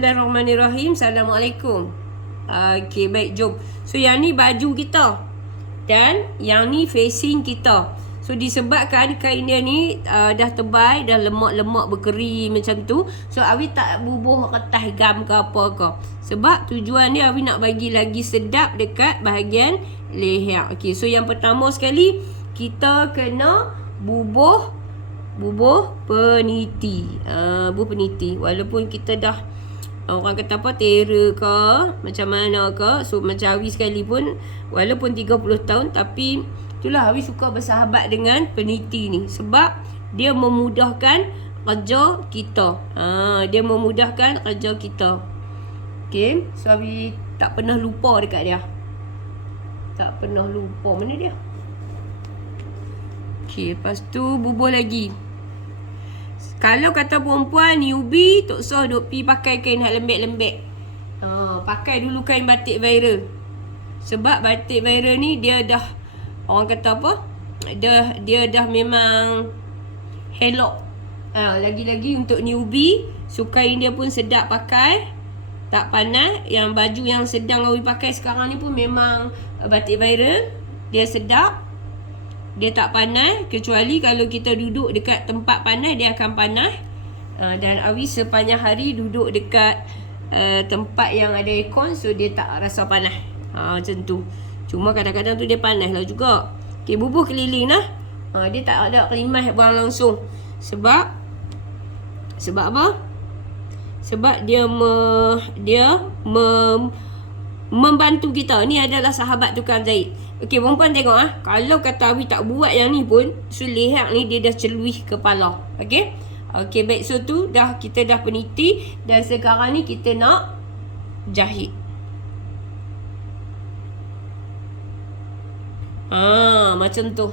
Bismillahirrahmanirrahim. Assalamualaikum. Okey, baik, jom. So, yang ni baju kita. Dan yang ni facing kita. So, disebabkan kain dia ni uh, dah tebal, dah lemak-lemak berkeri macam tu. So, Awi tak bubuh kertas gam ke apa ke. Sebab tujuan dia Awi nak bagi lagi sedap dekat bahagian leher. Okey, so yang pertama sekali, kita kena bubuh bubuh peniti. Uh, bubuh peniti. Walaupun kita dah orang kata apa terror ke macam mana ke so macam Awi sekalipun walaupun 30 tahun tapi itulah Awi suka bersahabat dengan peniti ni sebab dia memudahkan kerja kita. Ha, dia memudahkan kerja kita. Okay, so Awi tak pernah lupa dekat dia. Tak pernah lupa mana dia. Okay, lepas tu bubuh lagi kalau kata perempuan newbie tak usah duk pi pakai kain hak lembek-lembek. Ha, pakai dulu kain batik viral. Sebab batik viral ni dia dah orang kata apa? Dia dia dah memang helok. Ha, lagi-lagi untuk newbie, sukain dia pun sedap pakai. Tak panas. Yang baju yang sedang Awi pakai sekarang ni pun memang batik viral. Dia sedap dia tak panas kecuali kalau kita duduk dekat tempat panas dia akan panas. Uh, dan Awi sepanjang hari duduk dekat uh, tempat yang ada aircon so dia tak rasa panas. Ha, macam tu. Cuma kadang-kadang tu dia panas lah juga. Okay, bubuh keliling lah. Ha, dia tak ada kelimas buang langsung. Sebab sebab apa? Sebab dia me, dia me, membantu kita ni adalah sahabat tukang jahit Okey, perempuan tengok ah. Kalau kata Awi tak buat yang ni pun, leher ni dia dah celuih kepala. Okey? Okey, baik. So tu dah kita dah peniti dan sekarang ni kita nak jahit. Ah, macam tu.